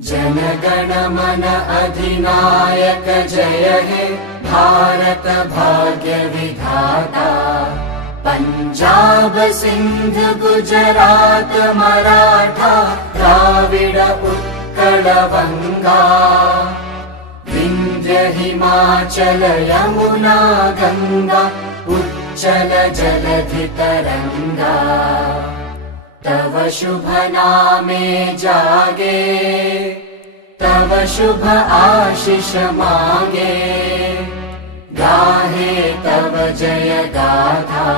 जनगण मन अधिनायक जय हे भारत भाग्य विधाता। पंजाब सिंध गुजरात मराठा द्राविड उत्कल बंगा। विंध्य हिमाचल यमुना गंगा उच्चल जलधि तरंगा। तव शुभ नामे जागे तव शुभ आशीष मांगे। गाहे तव जय गाथा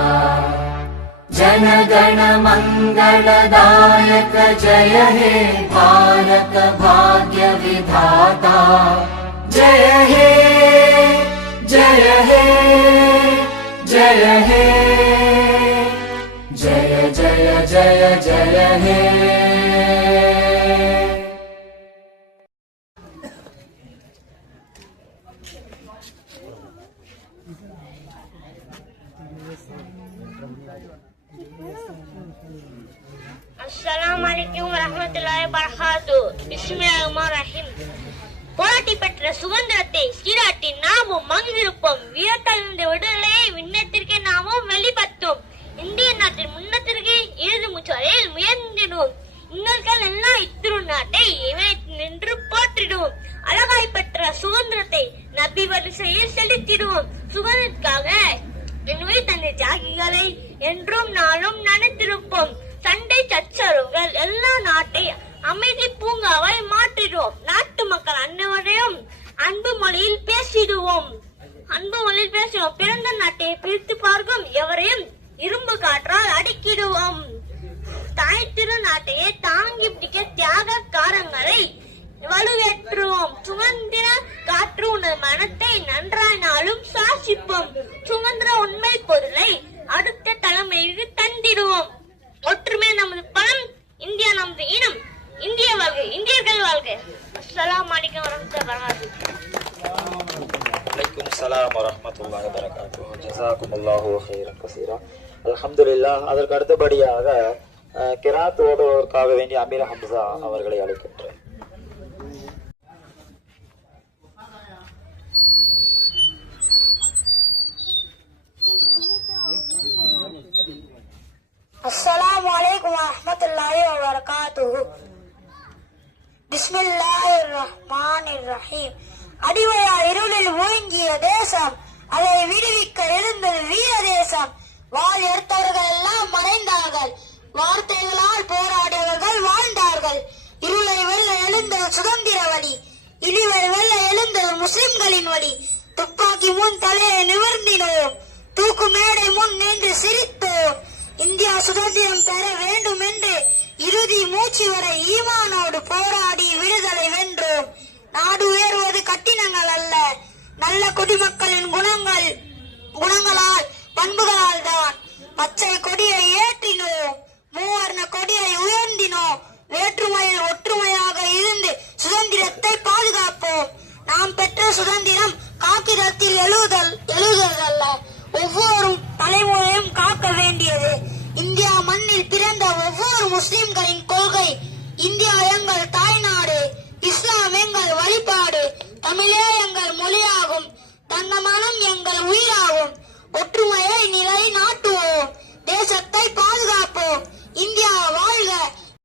जन गण मंगलदायक जय हे भारत भाग्य विधाता। जय हे जय हे जय हे जय जय जय जय हे। अस्सलामुअलैकुम வரஹ்மத்துல்லாஹி வபரகாத்துஹு. பிஸ்மில்லாஹிர்ரஹ்மானிர்ரஹீம். போராட்டி பெற்ற சுதந்திரத்தை சீராட்டி நாமும் மகிழ்ந்திருப்போம். வீரத்தழுந்த விடுதலையை விண்ணத்திற்கே நாமும் வெளிப்படுத்தும். இந்திய நாட்டின் முன்னத்திற்கு இறுதி மூச்சு வரையில் முயன்றிடுவோம். இன்னொருக்கள் எல்லாம் இத்திரு நாட்டை நின்று போற்றிடுவோம். அழகாய் பெற்ற சுதந்திரத்தை நபி வரிசையில் செலுத்திடுவோம். சுதந்திரத்துக்காக உயிர் தந்த தியாகிகளை என்றும் நாளும் நினைத்திருப்போம். சண்டை சச்சரவுகள் எல்லா நாட்டை அமைதி பூங்காவை மாற்றிடுவோம். நாட்டு மக்கள் அனைவரையும் அன்பு மொழியில் பேசிடுவோம். பிறந்த நாட்டை பிரித்து பார்க்கும் எவரையும் இரும்பு காற்றால் அடக்கிடுவோம். தாய் திரு நாட்டையே தாங்கி பிடிக்க தியாக காரங்களை வலுவேற்றுவோம். சுதந்திர காற்று உணர் மனத்தை நன்றாய் நாளும் சுவாசிப்போம். சுதந்திர உண்மை பொருளை அடுத்த தலைமுறைக்கு தந்திடுவோம். ஒற்றுமை நமது பலம், இந்தியா நமது இனம். இந்திய வாழ்க, இந்தியர்கள் வாழ்க. அஸ்ஸலாமு அலைக்கும் வரஹ்மத்துல்லாஹி வலைக்கும் ஸலாம் வரஹ்மத்துல்லாஹி வபரகாத்துஹு. ஜஸாகுமுல்லாஹு கைரன் கஸீரா. அல்ஹம்துலில்லாஹ். அதற்கு அடுத்தபடியாக கிராத் ஓதுவதற்காக வேண்டிய அமீர் ஹம்சா அவர்களை அழைக்கின்றேன். அஸ்ஸலாமு அலைக்கும் வரஹ்மத்துல்லாஹி வபரகாத்துஹு. பிஸ்மில்லாஹிர்ரஹ்மானிர்ரஹீம். அடிமையா இருளில் மூழ்கிய தேசம், அதை விடுவிக்க எழுந்தது வீர தேசம். வாழ் எடுத்தவர்கள் எல்லாம் மறைந்தார்கள், வார்த்தைகளால் போராடியவர்கள் வாழ்ந்தார்கள். இருளை வெல்ல எழுந்தது சுதந்திர வழி, இழிவை வெல்ல எழுந்தது முஸ்லிம்களின் வழி. துப்பாக்கி முன் தலையை நிவர்ந்தினோம், தூக்கு மேடை முன் நின்று சிரித்தோம். இந்தியா சுதந்திரம் பெற வேண்டும் என்று இறுதி மூச்சு வரை ஈமானோடு போராடி விடுதலை வென்றோம். நாடு உயர்வது கட்டினங்கள் அல்ல, நல்ல குடிமக்களின் குணங்களால் பண்புகளால் தான். பச்சை கொடியை ஏற்றினோம், மூவர்ண கொடியை உயர்த்தினோம். வேற்றுமையில் ஒற்றுமையாக இருந்து சுதந்திரத்தை பாதுகாப்போம். நாம் பெற்ற சுதந்திரம் காகிதத்தில் எழுதுவதல்ல, ஒவ்வொரு தலைமுறையும் காக்க வேண்டியது. இந்தியா மண்ணில் பிறந்த ஒவ்வொரு முஸ்லிம்களின் கொள்கை. இந்தியா எங்கள் தாய்நாடு, இஸ்லாம் எங்கள் வழிபாடு, தமிழே எங்கள் மொழியாகும், தன்னமனம் எங்கள் உயிராகும். ஒற்றுமையை நிலை நாட்டுவோம், தேசத்தை பாதுகாப்போம். இந்தியா வாழ்க,